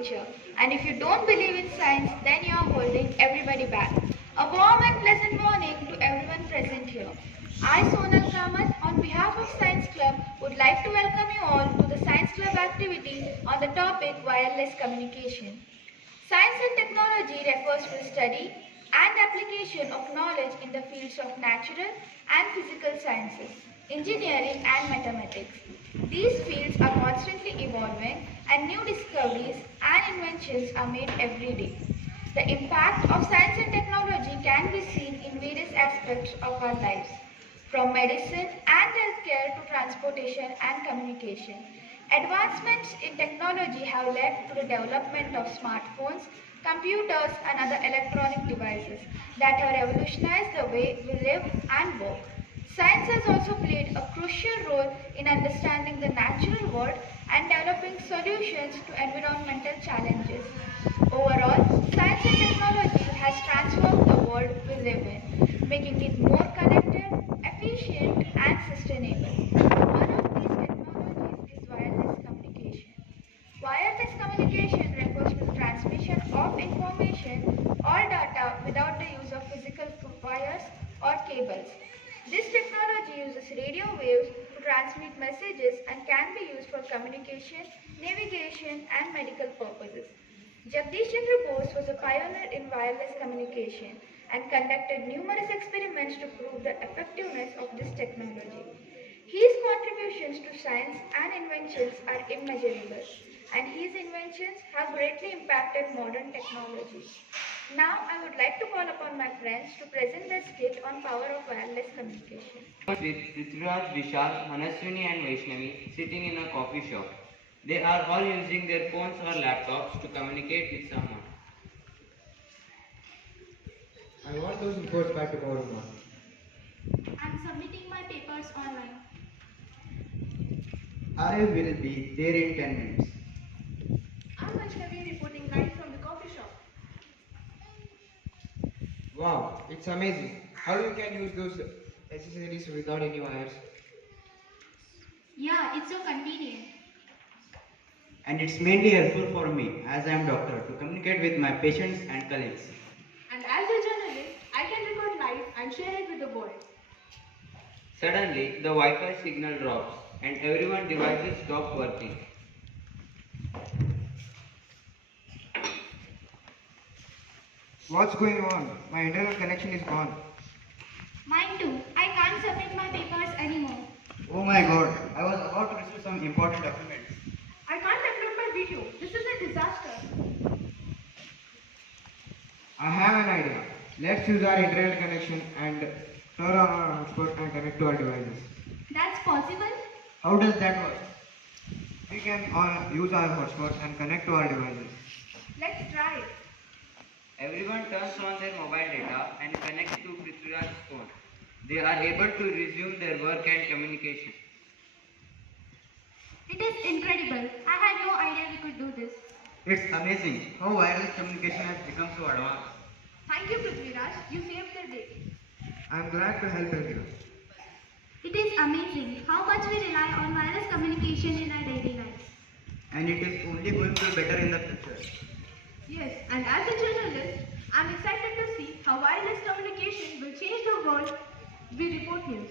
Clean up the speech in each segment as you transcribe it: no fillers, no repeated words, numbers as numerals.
future. And if you don't believe in science, then you are holding everybody back. A warm and pleasant morning to everyone present here. I, Sonal Kamath, on behalf of Science Club, would like to welcome you all to the Science Club activity on the topic wireless communication. Science and technology refers to the study and application of knowledge in the fields of natural and physical sciences, engineering and mathematics. These fields are constantly evolving and new discoveries and inventions are made every day. The impact of science and technology can be seen in various aspects of our lives, from medicine and healthcare to transportation and communication. Advancements in technology have led to the development of smartphones, computers and other electronic devices that have revolutionized the way we live and work. Science has also played a crucial role in understanding the natural world and developing solutions to environmental challenges. Overall, science and technology has transformed the world we live in, making it more connected, efficient and sustainable. One of these technologies is wireless communication. Wireless communication refers to the transmission of information or data without the use of physical wires or cables. This technology uses radio waves to transmit messages and can be used for communication, navigation and medical purposes. Jagdish Chandra Bose was a pioneer in wireless communication and conducted numerous experiments to prove the effectiveness of this technology. His contributions to science and inventions are immeasurable, and his inventions have greatly impacted modern technology. Now, I would like to call upon my friends to present their skit on power of wireless communication. With Prithviraj, Vishal, Manaswini and Vaishnavi sitting in a coffee shop. They are all using their phones or laptops to communicate with someone. I want those reports by tomorrow morning. I'm submitting my papers online. I will be there in 10 minutes. I'm Vaishnavi reporting live from the coffee shop. Wow, it's amazing. How you can use those accessories without any wires? Yeah, it's so convenient. And it's mainly helpful for me as I am doctor to communicate with my patients and colleagues. And as a journalist, I can record live and share it with the world. Suddenly, the Wi-Fi signal drops and everyone's devices stop working. What's going on? My internet connection is gone. Mine too. I can't submit my papers anymore. Oh my god, I was about to receive some important documents. I can't upload my video. This is a disaster. I have an idea. Let's use our internet connection and turn on our hotspot and connect to our devices. That's possible? How does that work? We can use our hotspot and connect to our devices. Let's try it. Everyone turns on their mobile data and connects to Prithviraj's phone. They are able to resume their work and communication. It is incredible. I had no idea we could do this. It's amazing how wireless communication has become so advanced. Thank you, Prithviraj. You saved the day. I'm glad to help everyone. It is amazing how much we rely on wireless communication in our daily lives. And it is only going to be better in the future. Yes, and as a journalist, I'm excited to see how wireless communication will change the world we report news.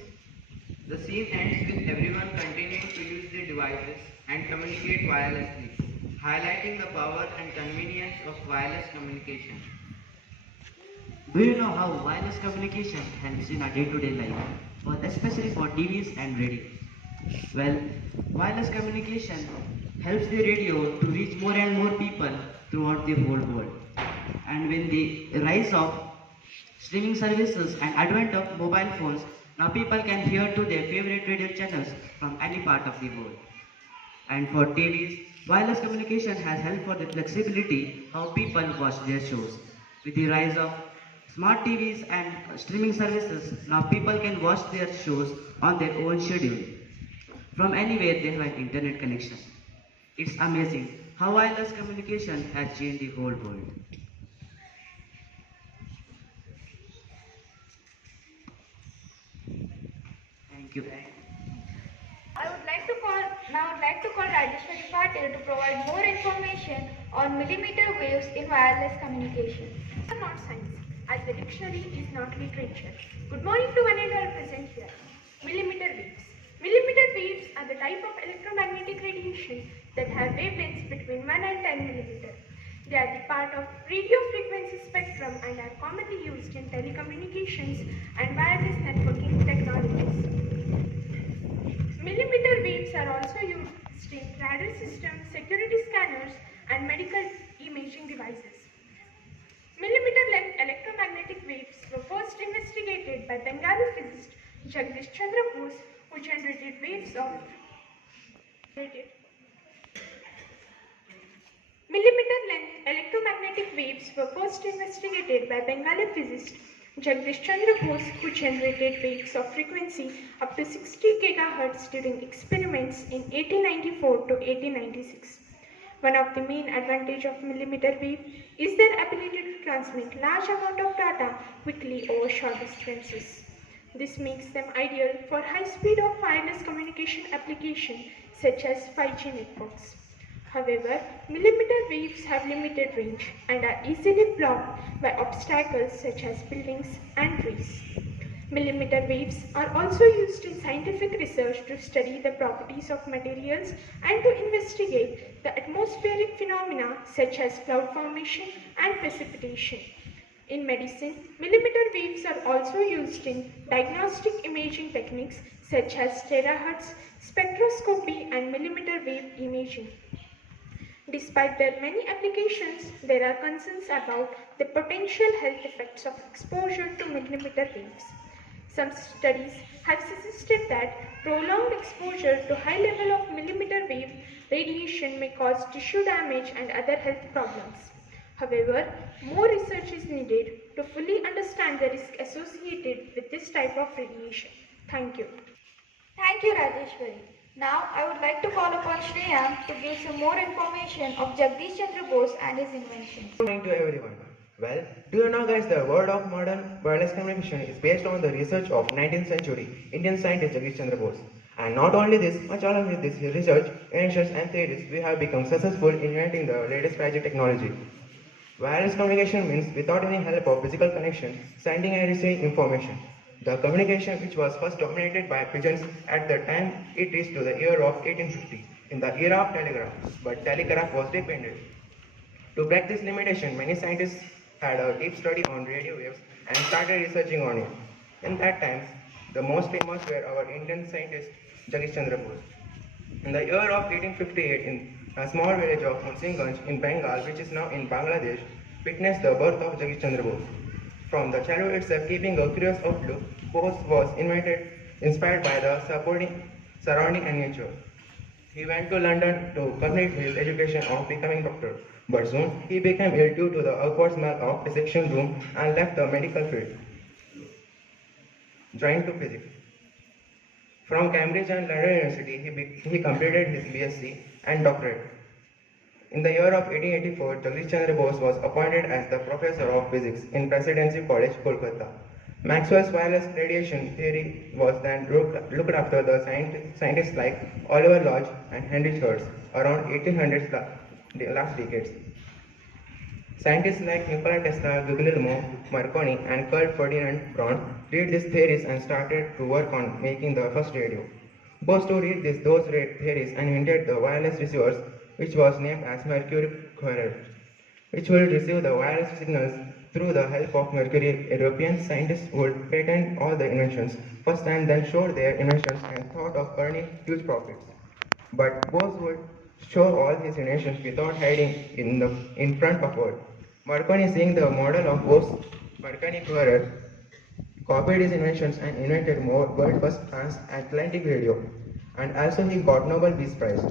The scene ends with everyone continuing to use their devices and communicate wirelessly, highlighting the power and convenience of wireless communication. Do you know how wireless communication helps in our day-to-day life, especially for TVs and radio? Well, wireless communication helps the radio to reach more and more people throughout the whole world. And with the rise of streaming services and advent of mobile phones, now people can hear to their favorite radio channels from any part of the world. And for TVs, wireless communication has helped for the flexibility how people watch their shows. With the rise of smart TVs and streaming services, now people can watch their shows on their own schedule. From anywhere they have an internet connection. It's amazing how wireless communication has changed the whole world. Thank you. I would like to call Rajeshwari Patil to provide more information on millimeter waves in wireless communication. Are not science, as the dictionary is not literature. Good morning to one and all present here. Millimeter waves. Millimeter waves are the type of electromagnetic radiation that have wavelengths between 1 and 10 millimeter. They are the part of radio frequency spectrum and are commonly used in telecommunications and wireless networking technologies. Millimeter waves are also used in radar systems, security scanners, and medical imaging devices. Millimeter length electromagnetic waves were first investigated by Bengali physicist Jagdish Chandra Bose, who generated waves of Millimeter length electromagnetic waves were first investigated by Bengali physicist Jagdish Chandra Bose, who generated waves of frequency up to 60 GHz during experiments in 1894 to 1896. One of the main advantages of millimeter wave is their ability to transmit large amount of data quickly over short distances. This makes them ideal for high-speed or wireless communication applications such as 5G networks. However, millimeter waves have limited range and are easily blocked by obstacles such as buildings and trees. Millimeter waves are also used in scientific research to study the properties of materials and to investigate the atmospheric phenomena such as cloud formation and precipitation. In medicine, millimeter waves are also used in diagnostic imaging techniques such as terahertz, spectroscopy, and millimeter wave imaging. Despite their many applications, there are concerns about the potential health effects of exposure to millimeter waves. Some studies have suggested that prolonged exposure to high level of millimeter wave radiation may cause tissue damage and other health problems. However, more research is needed to fully understand the risk associated with this type of radiation. Thank you. Thank you, Rajeshwari. Now, I would like to call upon Shreya to give some more information of Jagdish Chandra Bose and his inventions. Good morning to everyone. Well, do you know guys, the world of modern wireless communication is based on the research of 19th century Indian scientist Jagdish Chandra Bose. And not only this, much along with this research, inventions and theories, we have become successful in inventing the latest 5G technology. Wireless communication means without any help of physical connection, sending and receiving information. The communication which was first dominated by pigeons at the time it reached to the year of 1850, in the era of telegraph, but telegraph was dependent. To break this limitation, many scientists had a deep study on radio waves and started researching on it. In that time, the most famous were our Indian scientist Jagdish Chandra Bose. In the year of 1858, in a small village of Munsingganj in Bengal, which is now in Bangladesh, witnessed the birth of Jagdish Chandra Bose. From the childhood itself, keeping a curious outlook, Bose was inspired by the surrounding and nature. He went to London to complete his education of becoming doctor, but soon he became ill due to the awkward smell of dissection room and left the medical field, joined to physics. From Cambridge and London University, he completed his BSc and doctorate. In the year of 1884, Jagdish Chandra Bose was appointed as the professor of physics in Presidency College, Kolkata. Maxwell's wireless radiation theory was then looked after the scientists like Oliver Lodge and Henry Hertz around 1800s last decades. Scientists like Nikola Tesla, Guglielmo Marconi, and Carl Ferdinand Braun read these theories and started to work on making the first radio. Bose to read those theories and invented the wireless receivers, which was named as Mercury courier, which will receive the wireless signals through the help of Mercury. European scientists would patent all the inventions first and then showed their inventions and thought of earning huge profits. But Bose would show all his inventions without hiding in front of world. Marconi, seeing the model of Bose Marconi courier, copied his inventions and invented world first transatlantic radio. And also he got Nobel Peace Prize.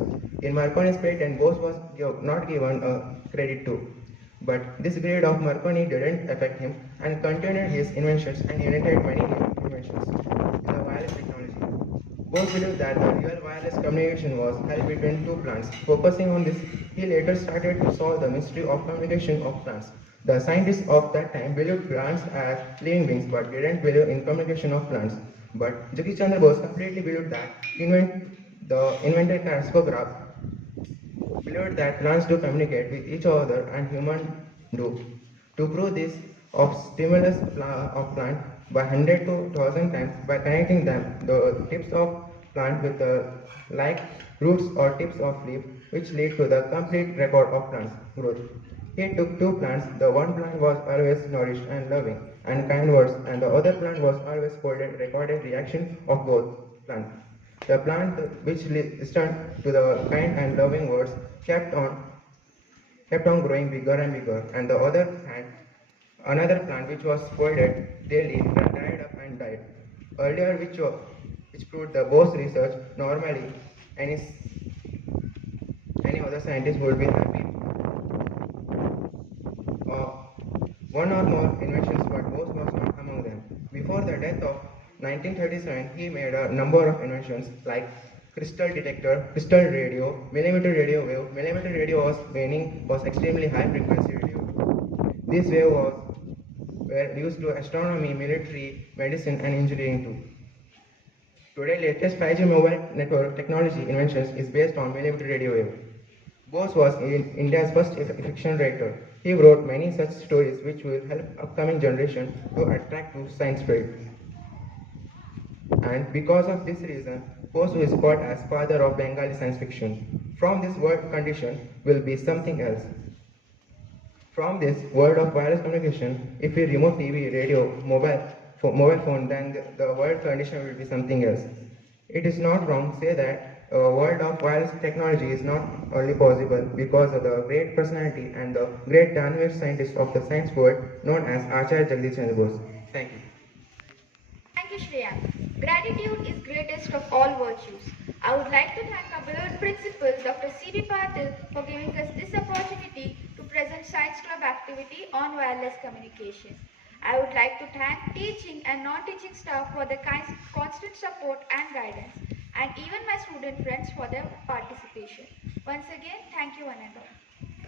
In Marconi's patent, Bose was not given credit to. But this grade of Marconi didn't affect him and continued his inventions and invented many new inventions in the wireless technology. Bose believed that the real wireless communication was held between two plants. Focusing on this, he later started to solve the mystery of communication of plants. The scientists of that time believed plants as living beings but didn't believe in communication of plants. But Jagdish Chandra Bose completely believed that the invented transfer graph believed that plants do communicate with each other and humans do. To prove this, of stimulus of plant by 100 to 1000 times by connecting them the tips of plant with the like roots or tips of leaf, which lead to the complete record of plant's growth. He took two plants. The one plant was always nourished and loving and kind words, and the other plant was always folded, recorded reaction of both plants. The plant which listened to the kind and loving words kept on growing bigger and bigger, and the other hand, another plant which was folded daily dried up and died. Earlier, which proved the Bose research, normally any any other scientist would be happy. Uh, One or more inventions, but Bose was not among them. Before the death of 1937, he made a number of inventions like crystal detector, crystal radio, millimeter radio wave. Millimeter radio was extremely high frequency radio. This wave were used to astronomy, military, medicine, and engineering too. Today, latest 5G mobile network technology inventions is based on millimeter radio wave. Bose was India's first fiction writer. He wrote many such stories which will help upcoming generation to attract to science fair. And because of this reason, Bose is called as father of Bengali science fiction. From this world condition will be something else. From this world of wireless communication, if we remove TV, radio, mobile phone, then the world condition will be something else. It is not wrong to say that a world of wireless technology is not only possible because of the great personality and the great Danvir scientist of the science world known as Acharya Jagdish Chandra Bose. Thank you. Thank you, Shreya. Gratitude is greatest of all virtues. I would like to thank our beloved principal, Dr. C.B. Patil, for giving us this opportunity to present Science Club activity on wireless communication. I would like to thank teaching and non-teaching staff for their constant support and guidance, and even my student friends for their participation. Once again, thank you one and all.